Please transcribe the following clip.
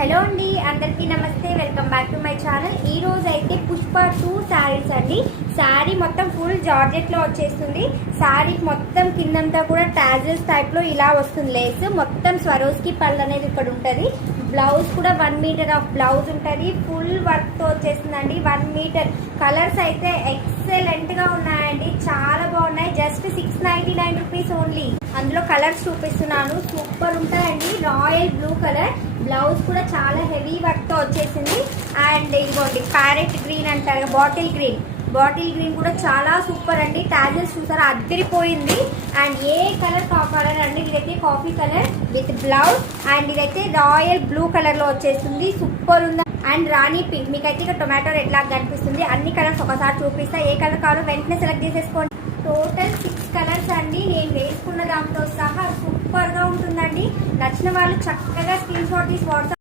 Hello అండి, అందరికీ నమస్తే. Welcome back to my channel. ఈ రోజు అయితే పుష్ప 2 శారీస్ అండి. శారీ మొత్తం ఫుల్ జార్జెట్ లో వచ్చేస్తుంది. శారీ మొత్తం కిందంతా కూడా టాజల్స్ టైప్ లో ఇలా వస్తుంది. లేస్ మొత్తం స్వరోస్కి పళ్ళు అనేది ఇక్కడ ఉంటుంది. బ్లౌజ్ కూడా 1 మీటర్ ఆఫ్ బ్లౌజ్ ఉంటుంది. ఫుల్ వర్క్ తో వచ్చేస్తుందండి. 1 మీటర్. కలర్స్ అయితే ఎక్సలెంట్ గా ఉన్నాయండి, చాలా బాగున్నాయి. Just 699 rupees only. అందులో కలర్స్ చూపిస్తున్నాను, సూపర్ ఉంటాయండి. రాయల్ బ్లూ కలర్, బ్లౌజ్ కూడా చాలా హెవీ వర్క్ తో వచ్చేసింది. అండ్ ఇదిగోండి ప్యారెట్ గ్రీన్ అంటారు, బాటిల్ గ్రీన్ కూడా చాలా సూపర్ అండి. టాజల్స్ చూసారా, అద్దరిపోయింది. అండ్ ఏ కలర్ కలర్ అండి, ఇదైతే coffee colour with blouse. And ఇదైతే రాయల్ బ్లూ కలర్ లో వచ్చేస్తుంది, సూపర్ ఉంది. అండ్ రాణి పింక్, మీకైతే ఇక టొమాటో ఎట్లా కనిపిస్తుంది. అన్ని కలర్స్ ఒకసారి చూపిస్తా, ఏ కలర్ కావాలో వెంటనే సెలెక్ట్ చేసేసుకోండి. టోటల్ 6 కలర్స్ అండి, నేను వేసుకున్న దాంతో సహా సూపర్ గా ఉంటుందండి. నచ్చిన వాళ్ళు చక్కగా స్క్రీన్ షాట్ తీసి వాట్సాప్